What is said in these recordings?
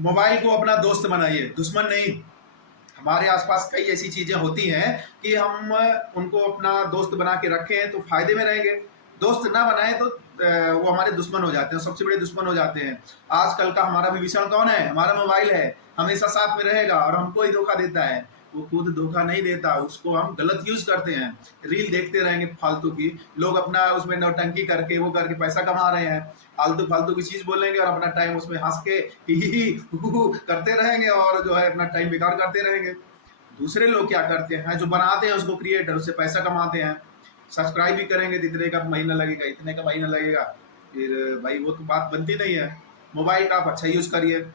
Mobile को अपना दोस्त बनाइए, दुश्मन नहीं। हमारे आसपास कई ऐसी चीज़ें होती हैं कि हम उनको अपना दोस्त बना के रखें तो फ़ायदे में रहेंगे। दोस्त ना बनाएँ तो वो हमारे दुश्मन हो जाते हैं, सबसे बड़े दुश्मन हो जाते हैं। आजकल का हमारा विभीषण कौन है? हमारा मोबाइल है, हमेशा साथ में रहेगा और हमको ही धोखा देता है। वो खुद धोखा नहीं देता, उसको हम गलत यूज़ करते हैं। रील देखते रहेंगे फालतू की, लोग अपना उसमें नौटंकी करके, वो करके पैसा कमा रहे हैं। फालतू-फालतू की चीज़ बोलेंगे और अपना टाइम उसमें हँस के ही, ही, हू, हू करते रहेंगे और जो है अपना टाइम बेकार करते रहेंगे। दूसरे लोग क्या करते हैं, जो बनाते हैं उसको क्रिएटर, उससे पैसा कमाते हैं। सब्सक्राइब भी करेंगे तो इतने का महीना लगेगा, इतने का महीना लगेगा। फिर भाई वो तो बात बनती नहीं है। मोबाइल का आप अच्छा यूज़ करिए।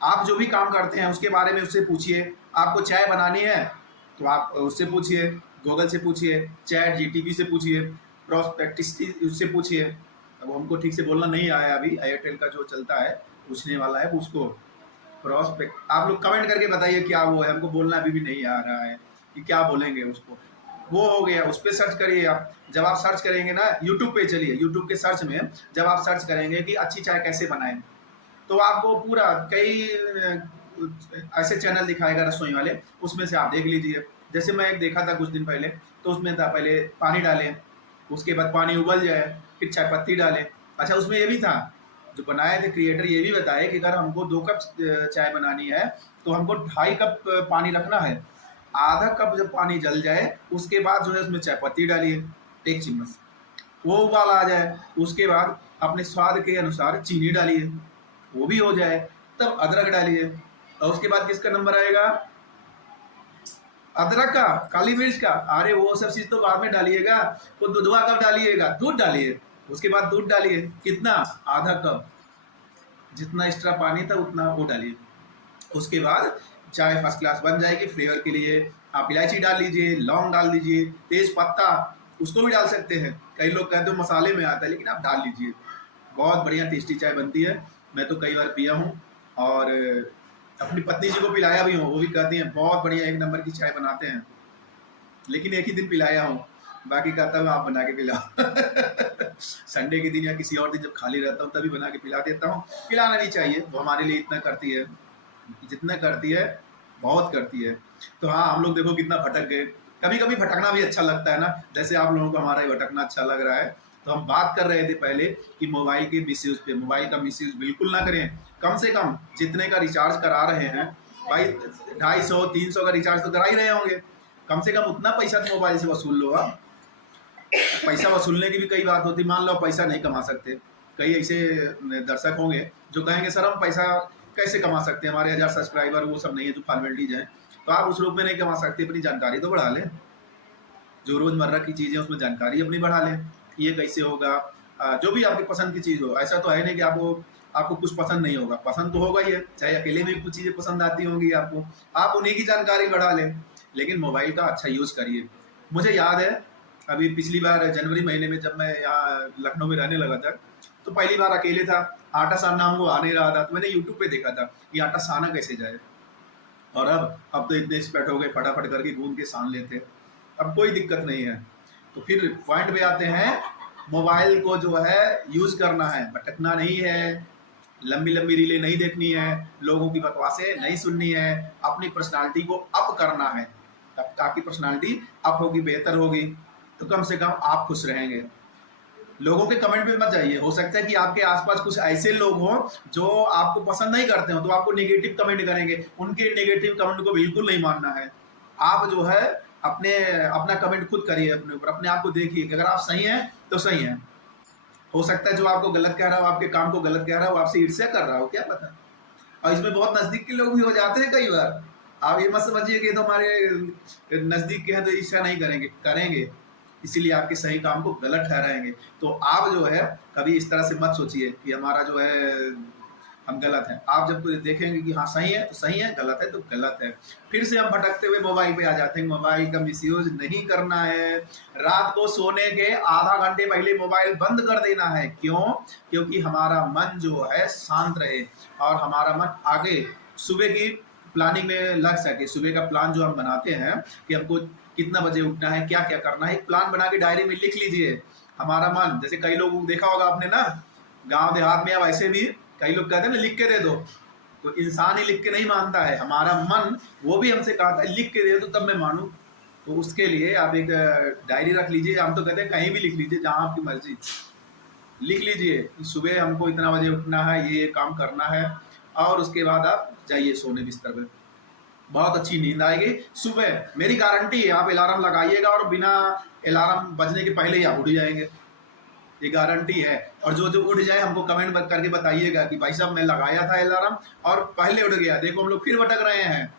आप जो भी काम करते हैं उसके बारे में उससे पूछिए। आपको चाय बनानी है तो आप उससे पूछिए, गूगल से पूछिए, चैट जीटीपी से पूछिए, प्रोस्पेक्टिस उससे पूछिए। अब हमको ठीक से बोलना नहीं आया अभी, एयरटेल का जो चलता है पूछने वाला है उसको प्रोस्पेक्ट। आप लोग कमेंट करके बताइए क्या वो है, हमको बोलना अभी भी नहीं आ रहा है कि क्या बोलेंगे उसको। वो हो गया, उस पर सर्च करिए आप। जब आप सर्च करेंगे ना, यूट्यूब पे चलिए, यूट्यूब के सर्च में जब आप सर्च करेंगे कि अच्छी चाय कैसे बनाएं, तो आपको पूरा कई ऐसे चैनल दिखाएगा रसोई वाले, उसमें से आप देख लीजिए। जैसे मैं एक देखा था कुछ दिन पहले, तो उसमें था पहले पानी डालें, उसके बाद पानी उबल जाए, फिर चाय पत्ती डालें। अच्छा, उसमें ये भी था, जो बनाए थे क्रिएटर ये भी बताए कि अगर हमको 2 कप चाय बनानी है तो हमको 2.5 कप पानी रखना है। आधा कप जब पानी जल जाए उसके बाद जो है उसमें चाय पत्ती डालिए 1 चम्मच, वो उबाल आ जाए, उसके बाद अपने स्वाद के अनुसार चीनी डालिए, वो भी हो जाए, तब अदरक डालिए। और उसके बाद किसका नंबर आएगा? अदरक का, काली मिर्च का। अरे वो सब चीज तो बाद में डालिएगा, तो दूधवा कब डालिएगा? दूध डालिए, उसके बाद दूध डालिए, कितना? आधा कप। जितना एक्स्ट्रा पानी था उतना वो डालिए। उसके बाद चाय फर्स्ट क्लास बन जाएगी। फ्लेवर के लिए आप इलायची डाल लीजिए, लौंग डाल दीजिए, तेज पत्ता उसको भी डाल सकते हैं। कई लोग कहते हैं मसाले में आता है, लेकिन आप डाल लीजिए, बहुत बढ़िया टेस्टी चाय बनती है। मैं तो कई बार पिया हूँ और अपनी पत्नी जी को पिलाया भी हूँ, वो भी कहती हैं बहुत बढ़िया, 1 नंबर की चाय बनाते हैं। लेकिन एक ही दिन पिलाया हूँ, बाकी कहता हूँ आप बना के पिलाओ। संडे के दिन या किसी और दिन जब खाली रहता हूँ तभी बना के पिला देता हूँ। पिलाना भी चाहिए, वो हमारे लिए इतना करती है, जितना करती है बहुत करती है। तो हाँ, हम लोग देखो कितना भटक गए। कभी कभी भटकना भी अच्छा लगता है ना, जैसे आप लोगों को हमारा ही भटकना अच्छा लग रहा है। तो हम बात कर रहे थे पहले कि मोबाइल के मिसयूज पे। मोबाइल का मिसयूज बिल्कुल ना करें। कम से कम जितने का रिचार्ज करा रहे हैं भाई, 250-300 का रिचार्ज तो करा ही रहे होंगे, कम से कम उतना पैसा तो मोबाइल से वसूल लो आप। पैसा वसूलने की भी कई बात होती, मान लो पैसा नहीं कमा सकते, कई ऐसे दर्शक होंगे जो कहेंगे सर हम पैसा कैसे कमा सकते हैं, हमारे 1000 सब्सक्राइबर वो सब नहीं है जो फॉर्मेलिटीज हैं। तो आप उस रूप में नहीं कमा सकते, अपनी जानकारी तो बढ़ा लें, जो रोजमर्रा की चीज़ें उसमें जानकारी अपनी बढ़ा लें, ये कैसे होगा। जो भी आपकी पसंद की चीज़ हो, ऐसा तो है नहीं कि आपको आपको कुछ पसंद नहीं होगा, पसंद तो होगा ही है, चाहे अकेले में कुछ चीज़ें पसंद आती होंगी आपको, आप उन्हीं की जानकारी बढ़ा लें। लेकिन मोबाइल का अच्छा यूज़ करिए। मुझे याद है अभी पिछली बार जनवरी महीने में जब मैं यहाँ लखनऊ में रहने लगा था, तो पहली बार अकेले था, आटा सानना हमको आ नहीं रहा था, तो मैंने यूट्यूब पे देखा था कि आटा साना कैसे जाए। और अब तो इतने एक्सपर्ट हो गए, फटाफट करके गूंद के सान लेते हैं, अब कोई दिक्कत नहीं है। तो फिर पॉइंट पे आते हैं, मोबाइल को जो है यूज़ करना है, भटकना नहीं है, लंबी लंबी रीलें नहीं देखनी है, लोगों की बकवासें नहीं सुननी है, अपनी पर्सनालिटी को अप करना है। तब आपकी पर्सनालिटी अप होगी, बेहतर होगी, तो कम से कम आप खुश रहेंगे। लोगों के कमेंट पे मत जाइए, हो सकता है कि आपके आसपास कुछ ऐसे लोग हों जो आपको पसंद नहीं करते हो, तो आपको नेगेटिव कमेंट करेंगे, उनके नेगेटिव कमेंट को बिल्कुल नहीं मानना है। आप जो है अपने अपना कमेंट खुद करिए, अपने ऊपर अपने आप को देखिए कि अगर आप सही हैं तो सही हैं। हो सकता है जो आपको गलत कह रहा हो, आपके काम को गलत कह रहा हो, आपसे ईर्ष्या कर रहा हो, क्या पता। और इसमें बहुत नजदीक के लोग भी हो जाते हैं कई बार। आप ये मत समझिए कि तो हमारे नजदीक के हैं तो ईर्ष्या नहीं करेंगे, करेंगे, इसीलिए आपके सही काम को गलत ठहराएंगे। तो आप जो है कभी इस तरह से मत सोचिए कि हमारा जो है हम गलत हैं। आप जब देखेंगे कि हाँ सही है तो सही है, गलत है तो गलत है। फिर से हम भटकते हुए मोबाइल पे आ जाते हैं। मोबाइल का मिसयूज नहीं करना है। रात को सोने के आधा घंटे पहले मोबाइल बंद कर देना है। क्यों? क्योंकि हमारा मन जो है शांत रहे और हमारा मन आगे सुबह की प्लानिंग में लग सके। सुबह का प्लान जो हम बनाते हैं कि हमको कितना बजे उठना है, क्या क्या करना है, एक प्लान बना के डायरी में लिख लीजिए। हमारा मन, जैसे कई लोग देखा होगा आपने ना, गांव देहात में, अब ऐसे भी कई लोग कहते हैं ना लिख के दे दो, तो इंसान ही लिख के नहीं मानता है, हमारा मन वो भी हमसे कहता है लिख के दे तो तब मैं मानूं। तो उसके लिए आप एक डायरी रख लीजिए, हम तो कहते हैं कहीं भी लिख लीजिए, जहां आपकी मर्जी, लिख लीजिए कि सुबह हमको इतना बजे उठना है, ये काम करना है, और उसके बाद आप जाइए सोने बिस्तर पे। बहुत अच्छी नींद आएगी सुबह, मेरी गारंटी है। आप अलार्म लगाइएगा और बिना अलार्म बजने के पहले ही आप उठ जाएंगे, ये गारंटी है। और जो जो उठ जाए हमको कमेंट करके बताइएगा कि भाई साहब मैं लगाया था अलार्म और पहले उठ गया, देखो हम लोग फिर भटक रहे हैं,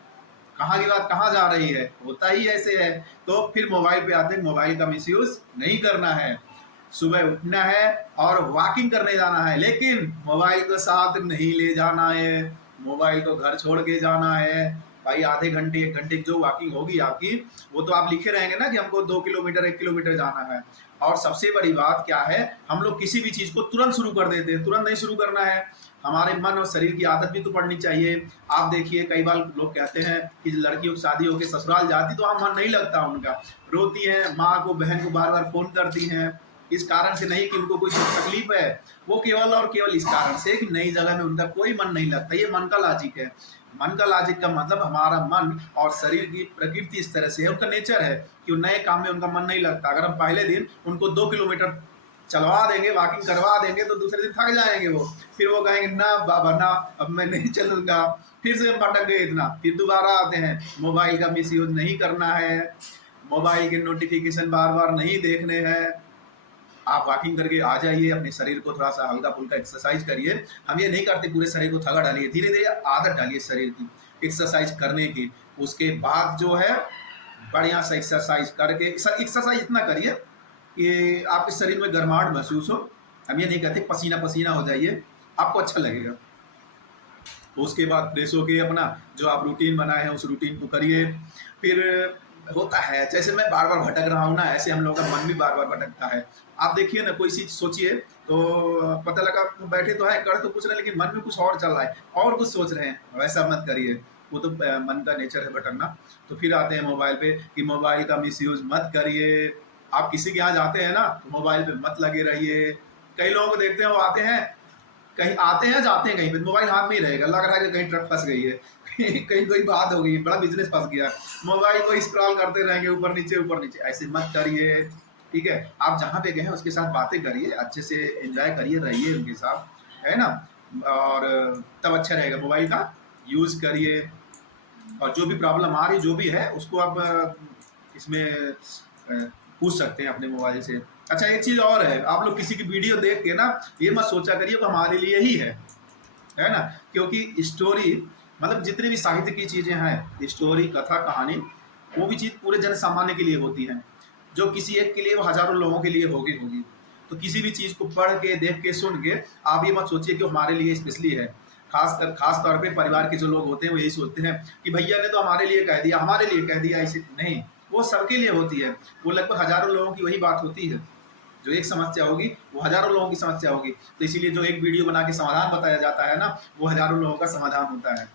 कहाँ की बात कहाँ जा रही है, होता ही ऐसे है। तो फिर मोबाइल पे आते हैं, मोबाइल का मिसयूज नहीं करना है, सुबह उठना है और वॉकिंग करने जाना है, लेकिन मोबाइल को साथ नहीं ले जाना है, मोबाइल को घर छोड़ के जाना है। भाई आधे घंटे 1 घंटे की जो वॉकिंग होगी आपकी, वो तो आप लिखे रहेंगे ना कि हमको 2 किलोमीटर 1 किलोमीटर जाना है। और सबसे बड़ी बात क्या है, हम लोग किसी भी चीज को तुरंत शुरू कर देते हैं, तुरंत नहीं शुरू करना है। हमारे मन और शरीर की आदत भी तो पड़नी चाहिए। आप देखिए कई बार लोग कहते हैं कि लड़कियों की शादी होकर ससुराल जाती तो हम मन नहीं लगता उनका, रोती हैं, माँ को बहन को बार बार फोन करती हैं, इस कारण से नहीं कि उनको कोई तकलीफ है, वो केवल और केवल इस कारण से कि नई जगह में उनका कोई मन नहीं लगता। ये मन का लॉजिक है। मन का लॉजिक का मतलब हमारा मन और शरीर की प्रकृति इस तरह से है, उनका नेचर है कि नए काम में उनका मन नहीं लगता। अगर हम पहले दिन उनको 2 किलोमीटर चलवा देंगे, वॉकिंग करवा देंगे, तो दूसरे दिन थक जाएंगे वो, फिर वो कहेंगे ना बाबा ना अब मैं नहीं चलूंगा, फिर से हम भटक गए इतना, फिर दोबारा आते हैं। मोबाइल का मिसयूज नहीं करना है, मोबाइल के नोटिफिकेशन बार बार नहीं देखने हैं। आप वॉकिंग करके आ जाइए, अपने शरीर को थोड़ा सा हल्का फुल्का एक्सरसाइज करिए। हम ये नहीं करते पूरे शरीर को थका डालिए, धीरे धीरे आदत डालिए शरीर की एक्सरसाइज करने की। उसके बाद जो है बढ़िया सा एक्सरसाइज करके, एक्सरसाइज इतना करिए कि आपके शरीर में गर्माहट महसूस हो। हम ये नहीं कहते पसीना पसीना हो जाइए, आपको अच्छा लगेगा। उसके बाद फ्रेश होके अपना जो आप रूटीन बनाए हैं उस रूटीन को करिए। फिर होता है जैसे मैं बार बार भटक रहा हूँ ना, ऐसे हम लोगों का मन भी बार बार भटकता है। आप देखिए ना, कोई चीज सोचिए तो पता लगा बैठे तो है, कर तो कुछ नहीं, लेकिन मन में कुछ और चल रहा है और कुछ सोच रहे हैं। वैसा मत करिए, वो तो मन का नेचर है भटकना। तो फिर आते हैं मोबाइल पे कि मोबाइल का मिसयूज मत करिए। आप किसी के यहाँ जाते हैं ना तो मोबाइल पे मत लगे रहिए। कई लोगों को देखते हैं, वो आते हैं कहीं, आते हैं जाते हैं कहीं पे, मोबाइल हाथ में ही रहेगा, लग रहा है कि कहीं ट्रक फंस गई है कहीं कोई बात हो गई, बड़ा बिजनेस फंस गया, मोबाइल को स्क्रॉल करते रहेंगे ऊपर नीचे। ऐसे मत करिए, ठीक है। आप जहाँ पे गए हैं उसके साथ बातें करिए, अच्छे से एंजॉय करिए, रहिए उनके साथ, है ना, और तब अच्छा रहेगा। मोबाइल का यूज करिए, और जो भी प्रॉब्लम आ रही जो भी है उसको आप इसमें पूछ सकते हैं अपने मोबाइल से। अच्छा एक चीज और है, आप लोग किसी की वीडियो देख के ना ये मत सोचा करिए कि हमारे लिए ही है ना, क्योंकि स्टोरी मतलब जितनी भी साहित्य की चीजें हैं, स्टोरी कथा कहानी, वो भी चीज पूरे जन सामान्य के लिए होती है। जो किसी एक के लिए वो हजारों लोगों के लिए होगी। तो किसी भी चीज को पढ़ के देख के सुन के आप ये मत सोचिए कि हमारे लिए स्पेशली है। खास तौर पे परिवार के जो लोग होते हैं वो यही सोचते हैं कि भैया ने तो हमारे लिए कह दिया, हमारे लिए कह दिया, ऐसे नहीं, वो सबके लिए होती है। वो लगभग हजारों लोगों की वही बात होती है। जो एक समस्या होगी वो हजारों लोगों की समस्या होगी। तो इसीलिए जो एक वीडियो बना के समाधान बताया जाता है ना, वो हजारों लोगों का समाधान होता है।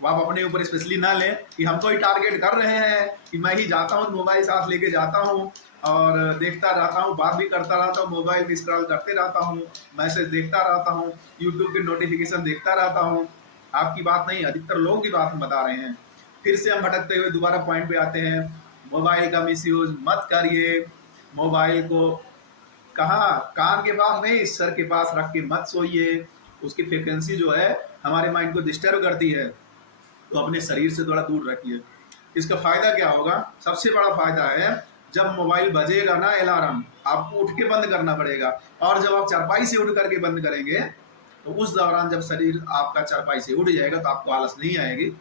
वो आप अपने ऊपर स्पेशली ना लें कि हम तो ही टारगेट कर रहे हैं कि मैं ही जाता हूँ, मोबाइल साथ लेके जाता हूँ और देखता रहता हूँ, बात भी करता रहता हूँ, मोबाइल भी स्क्रॉल करते रहता हूँ, मैसेज देखता रहता हूँ, यूट्यूब के नोटिफिकेशन देखता रहता हूँ। आपकी बात नहीं, अधिकतर लोगों की बात हम बता रहे हैं। फिर से हम भटकते हुए दोबारा पॉइंट पे आते हैं, मोबाइल का मिसयूज मत करिए। मोबाइल को कहाँ, कान के पास नहीं, सर के पास रख के मत सोइए। उसकी फ्रिक्वेंसी जो है हमारे माइंड को डिस्टर्ब करती है, तो अपने शरीर से थोड़ा दूर रखिए। इसका फायदा क्या होगा, सबसे बड़ा फायदा है जब मोबाइल बजेगा ना अलार्म, आपको उठ के बंद करना पड़ेगा। और जब आप चारपाई से उठ करके बंद करेंगे तो उस दौरान जब शरीर आपका चारपाई से उठ जाएगा तो आपको आलस नहीं आएगी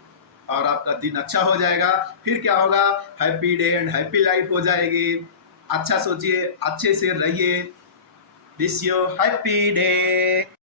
और आपका दिन अच्छा हो जाएगा। फिर क्या होगा, happy day and happy life हो जाएगी। अच्छा सोचिए, अच्छे से रहिए। Wish you happy day.